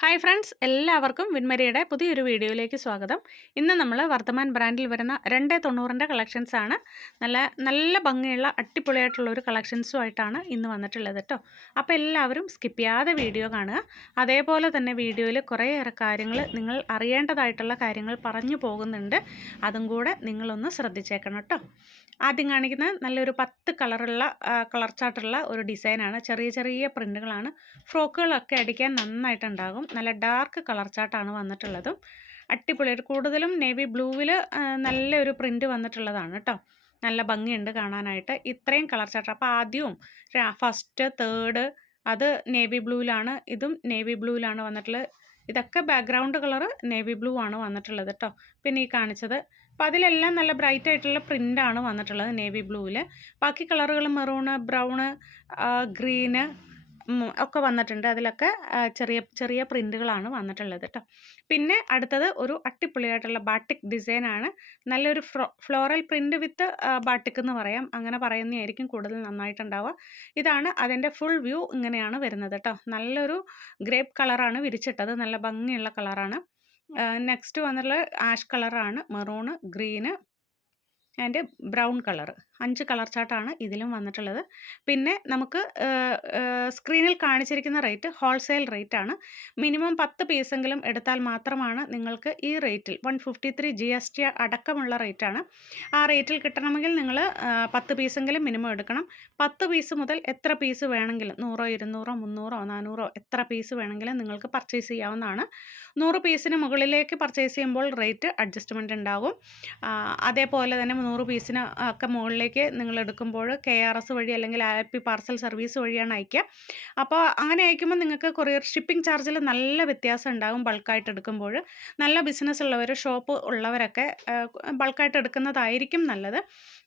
Hi friends എല്ലാവർക്കും വിൻമരിയുടെ പുതിയൊരു വീഡിയോയിലേക്ക് സ്വാഗതം. ഇന്ന് നമ്മൾ വർത്തമാൻ ബ്രാൻഡിൽ വരുന്ന രണ്ട് തൊണ്ണൂറിന്റെ കളക്ഷൻസാണ് നല്ല നല്ല ഭംഗിയുള്ള അടിപൊളിയായിട്ടുള്ള ഒരു കളക്ഷൻസുമായിട്ടാണ് ഇന്ന് വന്നിട്ടുള്ളത് കേട്ടോ അപ്പോൾ എല്ലാവരും സ്കിപ്പ് ചെയ്യാതെ വീഡിയോ കാണുക. അതേപോലെ തന്നെ വീഡിയോയിൽ കുറേയേറെ കാര്യങ്ങൾ നിങ്ങൾ അറിയേണ്ടതായിട്ടുള്ള കാര്യങ്ങൾ പറഞ്ഞു പോകുന്നുണ്ട്. അതും കൂടെ നിങ്ങളൊന്ന് ശ്രദ്ധിച്ചേക്കണം കേട്ടോ ആദ്യം കാണിക്കുന്ന നല്ലൊരു പത്ത് കളറുള്ള കളർ ചാർട്ടുള്ള ഒരു ഡിസൈനാണ്. ചെറിയ ചെറിയ പ്രിന്റുകളാണ് ഫ്രോക്കുകളൊക്കെ അടിക്കാൻ നന്നായിട്ടുണ്ടാകും. നല്ല ഡാർക്ക് കളർ ചാർട്ടാണ് വന്നിട്ടുള്ളതും. അടിപൊളിയായിട്ട് കൂടുതലും നേവി ബ്ലൂവിൽ നല്ലൊരു പ്രിന്റ് വന്നിട്ടുള്ളതാണ് കേട്ടോ നല്ല ഭംഗിയുണ്ട് കാണാനായിട്ട്. ഇത്രയും കളർ ചാർട്ട്. അപ്പോൾ ആദ്യവും ഫസ്റ്റ് തേർഡ് അത് നേവി ബ്ലൂവിലാണ്. ഇതും നേവി ബ്ലൂവിലാണ് വന്നിട്ടുള്ളത്. ഇതൊക്കെ ബാക്ക്ഗ്രൗണ്ട് കളർ നേവി ബ്ലൂ ആണ് വന്നിട്ടുള്ളത് കേട്ടോ പിന്നെ ഈ കാണിച്ചത്. അപ്പോൾ അതിലെല്ലാം നല്ല ബ്രൈറ്റ് ആയിട്ടുള്ള പ്രിന്റാണ് വന്നിട്ടുള്ളത് നേവി ബ്ലൂവിൽ ബാക്കി കളറുകൾ മെറൂണ് ബ്രൗണ് ഗ്രീന് ഒക്കെ വന്നിട്ടുണ്ട്. അതിലൊക്കെ ചെറിയ ചെറിയ പ്രിന്റുകളാണ് വന്നിട്ടുള്ളത് കേട്ടോ പിന്നെ അടുത്തത് ഒരു അട്ടിപ്പൊളിയായിട്ടുള്ള ബാട്ടിക് ഡിസൈനാണ് നല്ലൊരു ഫ്ലോറൽ പ്രിന്റ് വിത്ത് ബാട്ടിക് എന്ന് പറയാം. അങ്ങനെ പറയുന്നതായിരിക്കും കൂടുതൽ നന്നായിട്ടുണ്ടാവുക. ഇതാണ് അതിന്റെ ഫുൾ വ്യൂ ഇങ്ങനെയാണ് വരുന്നത് കേട്ടോ നല്ലൊരു ഗ്രേപ്പ് കളറാണ് വിരിച്ചിട്ടത്. നല്ല ഭംഗിയുള്ള കളറാണ്. നെക്സ്റ്റ് വന്നിട്ടുള്ള ആഷ് കളറാണ്. Maroon green and brown colour അഞ്ച് കളർ ചാർട്ടാണ് ഇതിലും വന്നിട്ടുള്ളത്. പിന്നെ നമുക്ക് സ്ക്രീനിൽ കാണിച്ചിരിക്കുന്ന റേറ്റ് ഹോൾസെയിൽ റേറ്റ് ആണ് മിനിമം പത്ത് പീസെങ്കിലും എടുത്താൽ മാത്രമാണ് നിങ്ങൾക്ക് ഈ റേറ്റിൽ one fifty three G S T അടക്കമുള്ള റേറ്റാണ്. ആ റേറ്റിൽ കിട്ടണമെങ്കിൽ നിങ്ങൾ പത്ത് പീസെങ്കിലും മിനിമം എടുക്കണം. പത്ത് പീസ് മുതൽ എത്ര പീസ് വേണമെങ്കിലും നൂറോ ഇരുന്നൂറോ മുന്നൂറോ നാനൂറോ എത്ര പീസ് വേണമെങ്കിലും നിങ്ങൾക്ക് പർച്ചേസ് ചെയ്യാവുന്നതാണ്. നൂറ് പീസിന് മുകളിലേക്ക് പർച്ചേസ് ചെയ്യുമ്പോൾ റേറ്റ് അഡ്ജസ്റ്റ്മെന്റ് ഉണ്ടാകും. അതേപോലെ തന്നെ നൂറ് പീസിന് ഒക്കെ മുകളിലേക്ക് നിങ്ങൾ എടുക്കുമ്പോൾ കെ ആർ എസ് വഴി അല്ലെങ്കിൽ ആർ പി പാർസൽ സർവീസ് വഴിയാണ് അയക്കുക. അപ്പോൾ അങ്ങനെ അയക്കുമ്പോൾ നിങ്ങൾക്ക് കൊറിയർ ഷിപ്പിംഗ് ചാർജിൽ നല്ല വ്യത്യാസം ഉണ്ടാകും ബൾക്കായിട്ട് എടുക്കുമ്പോൾ. നല്ല ബിസിനസ് ഉള്ളവർ ഷോപ്പ് ഉള്ളവരൊക്കെ ബൾക്കായിട്ട് എടുക്കുന്നതായിരിക്കും നല്ലത്.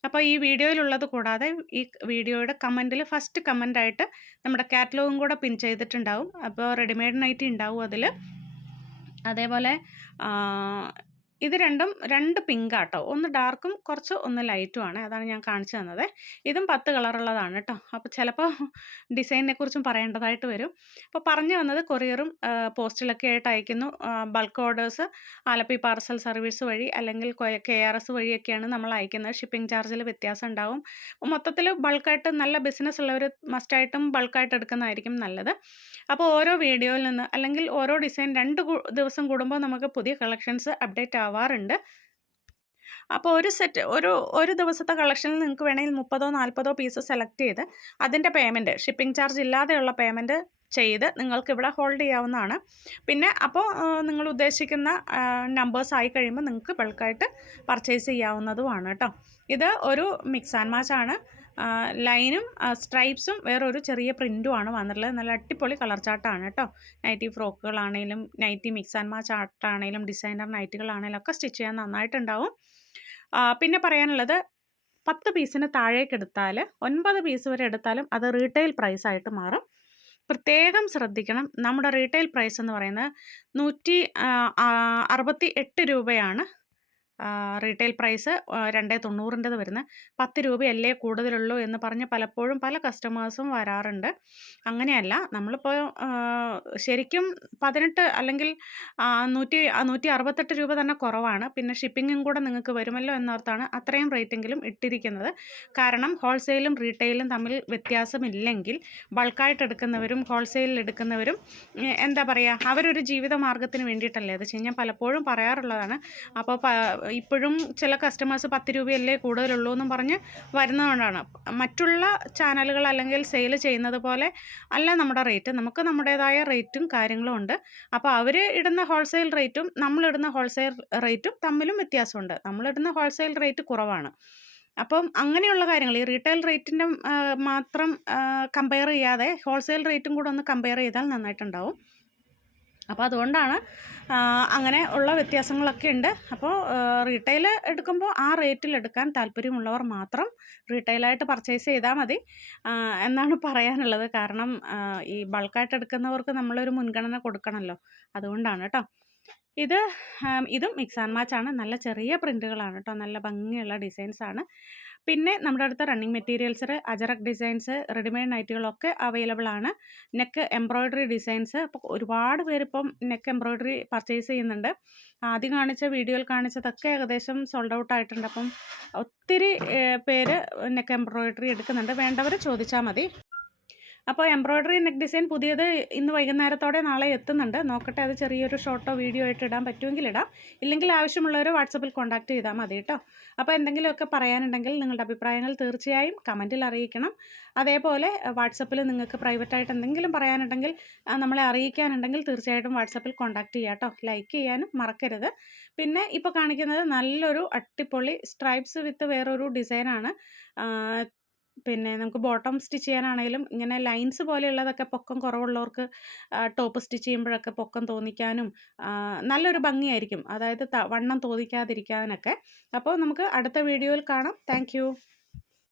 അപ്പോൾ ഈ വീഡിയോയിലുള്ളത് കൂടാതെ ഈ വീഡിയോയുടെ കമന്റിൽ ഫസ്റ്റ് കമന്റായിട്ട് നമ്മുടെ കാറ്റലോഗും കൂടെ പിൻ ചെയ്തിട്ടുണ്ടാവും. അപ്പോൾ റെഡിമെയ്ഡ് നൈറ്റി ഉണ്ടാവും അതിൽ അതേപോലെ ഇത് രണ്ടും രണ്ട് പിങ്ക് ആട്ടോ. ഒന്ന് ഡാർക്കും കുറച്ച് ഒന്ന് ലൈറ്റും ആണ്. അതാണ് ഞാൻ കാണിച്ചു തന്നത്. ഇതും പത്ത് കളറുള്ളതാണ് കേട്ടോ അപ്പോൾ ചിലപ്പോൾ ഡിസൈനിനെ കുറിച്ചും പറയേണ്ടതായിട്ട് വരും. അപ്പോൾ പറഞ്ഞു വന്നത് കൊറിയറും പോസ്റ്റിലൊക്കെ ആയിട്ട് അയക്കുന്നു bulk orders Alleppey parcel service വഴി അല്ലെങ്കിൽ കെ ആർ എസ് വഴിയൊക്കെയാണ് നമ്മൾ അയക്കുന്നത് ഷിപ്പിംഗ് ചാർജിൽ വ്യത്യാസം ഉണ്ടാവും. മൊത്തത്തിൽ ബൾക്കായിട്ട് നല്ല ബിസിനസ് ഉള്ളവർ മസ്റ്റായിട്ടും ബൾക്കായിട്ട് എടുക്കുന്നതായിരിക്കും നല്ലത്. അപ്പോൾ ഓരോ വീഡിയോയിൽ നിന്ന് അല്ലെങ്കിൽ ഓരോ ഡിസൈൻ രണ്ട് ദിവസം കൂടുമ്പോൾ നമുക്ക് പുതിയ കളക്ഷൻസ് അപ്ഡേറ്റ് ആവാറുണ്ട് അപ്പോൾ ഒരു സെറ്റ് ഒരു ഒരു ദിവസത്തെ കളക്ഷനിൽ നിങ്ങൾക്ക് വേണമെങ്കിൽ മുപ്പതോ നാൽപ്പതോ പീസ് സെലക്ട് ചെയ്ത് അതിന്റെ പേയ്മെന്റ് ഷിപ്പിംഗ് ചാർജ് ഇല്ലാതെയുള്ള പേയ്മെന്റ് ചെയ്ത് നിങ്ങൾക്ക് ഇവിടെ ഹോൾഡ് ചെയ്യാവുന്നതാണ്. പിന്നെ അപ്പോൾ നിങ്ങൾ ഉദ്ദേശിക്കുന്ന നമ്പേഴ്സ് ആയി കഴിയുമ്പോൾ നിങ്ങൾക്ക് ബൾക്കായിട്ട് പർച്ചേസ് ചെയ്യാവുന്നതുമാണ് കേട്ടോ. ഇത് ഒരു മിക്സ് ആൻഡ് മാച്ച് ആണ്. ലൈനും സ്ട്രൈപ്സും വേറൊരു ചെറിയ പ്രിന്റുമാണ് വന്നിട്ടുള്ളത്. നല്ല അടിപൊളി കളർ ചാർട്ടാണ് കേട്ടോ. നൈറ്റി ഫ്രോക്കുകളാണെങ്കിലും നൈറ്റി മിക്സ് ആൻഡ് മാച്ച് ആർട്ടാണെങ്കിലും ഡിസൈനർ നൈറ്റുകളാണെങ്കിലും ഒക്കെ സ്റ്റിച്ച് ചെയ്യാൻ നന്നായിട്ടുണ്ടാവും. പിന്നെ പറയാനുള്ളത് പത്ത് പീസിന് താഴേക്ക് എടുത്താൽ ഒൻപത് പീസ് വരെ എടുത്താലും അത് റീറ്റെയിൽ പ്രൈസ് ആയിട്ട് മാറും. പ്രത്യേകം ശ്രദ്ധിക്കണം. നമ്മുടെ റീറ്റെയിൽ പ്രൈസ് എന്ന് പറയുന്നത് നൂറ്റി അറുപത്തി എട്ട് രൂപയാണ്. റീറ്റെയിൽ പ്രൈസ് രണ്ടേ തൊണ്ണൂറിന്റെത് വരുന്ന. പത്ത് രൂപയല്ലേ കൂടുതലുള്ളൂ എന്ന് പറഞ്ഞ് പലപ്പോഴും പല കസ്റ്റമേഴ്സും വരാറുണ്ട്. അങ്ങനെയല്ല നമ്മളിപ്പോൾ ശരിക്കും പതിനെട്ട് അല്ലെങ്കിൽ നൂറ്റി നൂറ്റി അറുപത്തെട്ട് രൂപ തന്നെ കുറവാണ്. പിന്നെ ഷിപ്പിങ്ങും കൂടെ നിങ്ങൾക്ക് വരുമല്ലോ എന്നോർത്താണ് അത്രയും റേറ്റെങ്കിലും ഇട്ടിരിക്കുന്നത്. കാരണം ഹോൾസെയിലും റീറ്റെയിലും തമ്മിൽ വ്യത്യാസമില്ലെങ്കിൽ ബൾക്കായിട്ട് എടുക്കുന്നവരും ഹോൾസെയിലിൽ എടുക്കുന്നവരും എന്താ പറയുക അവരൊരു ജീവിത മാർഗത്തിന് വേണ്ടിയിട്ടല്ലേ അത് ഞാൻ പലപ്പോഴും പറയാറുള്ളതാണ്. അപ്പോൾ ഇപ്പോഴും ചില കസ്റ്റമേഴ്സ് പത്ത് രൂപയല്ലേ കൂടുതലുള്ളൂ എന്നും പറഞ്ഞ് വരുന്നതുകൊണ്ടാണ്. മറ്റുള്ള ചാനലുകൾ അല്ലെങ്കിൽ സെയിൽ ചെയ്യുന്നത് പോലെ അല്ല നമ്മുടെ റേറ്റ് നമുക്ക് നമ്മുടേതായ റേറ്റും കാര്യങ്ങളും ഉണ്ട്. അപ്പോൾ അവർ ഇടുന്ന ഹോൾസെയിൽ റേറ്റും നമ്മളിടുന്ന ഹോൾസെയിൽ റേറ്റും തമ്മിലും വ്യത്യാസമുണ്ട്. നമ്മളിടുന്ന ഹോൾസെയിൽ റേറ്റ് കുറവാണ്. അപ്പം അങ്ങനെയുള്ള കാര്യങ്ങൾ ഈ റീറ്റെയിൽ റേറ്റിന്റെ മാത്രം കമ്പയർ ചെയ്യാതെ ഹോൾസെയിൽ റേറ്റും കൂടെ ഒന്ന് കമ്പയർ ചെയ്താൽ നന്നായിട്ടുണ്ടാവും. അപ്പോൾ അതുകൊണ്ടാണ് അങ്ങനെ ഉള്ള വ്യത്യാസങ്ങളൊക്കെ ഉണ്ട്. അപ്പോൾ റീറ്റെയിൽ എടുക്കുമ്പോൾ ആ റേറ്റിൽ എടുക്കാൻ താല്പര്യമുള്ളവർ മാത്രം റീറ്റെയിലായിട്ട് പർച്ചേസ് ചെയ്താൽ മതി. എന്നാണ് പറയാനുള്ളത്. കാരണം ഈ ബൾക്കായിട്ട് എടുക്കുന്നവർക്ക് നമ്മളൊരു മുൻഗണന കൊടുക്കണമല്ലോ. അതുകൊണ്ടാണ് കേട്ടോ. ഇത് ഇതും മിക്സ് ആൻഡ് മാച്ച് ആണ്. നല്ല ചെറിയ പ്രിന്റുകളാണ് കേട്ടോ. നല്ല ഭംഗിയുള്ള ഡിസൈൻസ് ആണ്. പിന്നെ നമ്മുടെ അടുത്ത running materials Ajrak designs readymade നൈറ്റുകളൊക്കെ available ആണ്. നെക്ക് എംബ്രോയ്ഡറി ഡിസൈൻസ് അപ്പോൾ ഒരുപാട് പേരിപ്പം നെക്ക് എംബ്രോയ്ഡറി പർച്ചേസ് ചെയ്യുന്നുണ്ട്. ആദ്യം കാണിച്ച വീഡിയോയിൽ കാണിച്ചതൊക്കെ ഏകദേശം സോൾഡ് ഔട്ട് ആയിട്ടുണ്ട്. അപ്പം ഒത്തിരി പേര് നെക്ക് എംബ്രോയ്ഡറി എടുക്കുന്നുണ്ട്. വേണ്ടവർ ചോദിച്ചാൽ മതി. അപ്പോൾ എംബ്രോയ്ഡറി നെക്ക് ഡിസൈൻ പുതിയത് ഇന്ന് വൈകുന്നേരത്തോടെ നാളെ എത്തുന്നുണ്ട്. നോക്കട്ടെ അത് ചെറിയൊരു ഷോർട്ടോ വീഡിയോ ആയിട്ട് ഇടാൻ പറ്റുമെങ്കിൽ ഇടാം. ഇല്ലെങ്കിൽ ആവശ്യമുള്ളവർ വാട്സപ്പിൽ കോൺടാക്ട് ചെയ്താൽ മതി കേട്ടോ. അപ്പോൾ എന്തെങ്കിലുമൊക്കെ പറയാനുണ്ടെങ്കിൽ നിങ്ങളുടെ അഭിപ്രായങ്ങൾ തീർച്ചയായും കമന്റിൽ അറിയിക്കണം. അതേപോലെ വാട്സപ്പിൽ നിങ്ങൾക്ക് പ്രൈവറ്റായിട്ട് എന്തെങ്കിലും പറയാനുണ്ടെങ്കിൽ നമ്മളെ അറിയിക്കാനുണ്ടെങ്കിൽ തീർച്ചയായിട്ടും വാട്സപ്പിൽ കോൺടാക്ട് ചെയ്യുക കേട്ടോ. ലൈക്ക് ചെയ്യാനും മറക്കരുത്. പിന്നെ ഇപ്പോൾ കാണിക്കുന്നത് നല്ലൊരു അട്ടിപ്പൊളി സ്ട്രൈപ്സ് വിത്ത് വേറൊരു ഡിസൈനാണ്. പിന്നെ നമുക്ക് ബോട്ടം സ്റ്റിച്ച് ചെയ്യാനാണെങ്കിലും ഇങ്ങനെ ലൈൻസ് പോലെയുള്ളതൊക്കെ പൊക്കം കുറവുള്ളവർക്ക് ടോപ്പ് സ്റ്റിച്ച് ചെയ്യുമ്പോഴൊക്കെ പൊക്കം തോന്നിക്കാനും നല്ലൊരു ഭംഗിയായിരിക്കും. അതായത് വണ്ണം തോന്നിക്കാതിരിക്കാനൊക്കെ അപ്പോൾ നമുക്ക് അടുത്ത വീഡിയോയിൽ കാണാം. താങ്ക്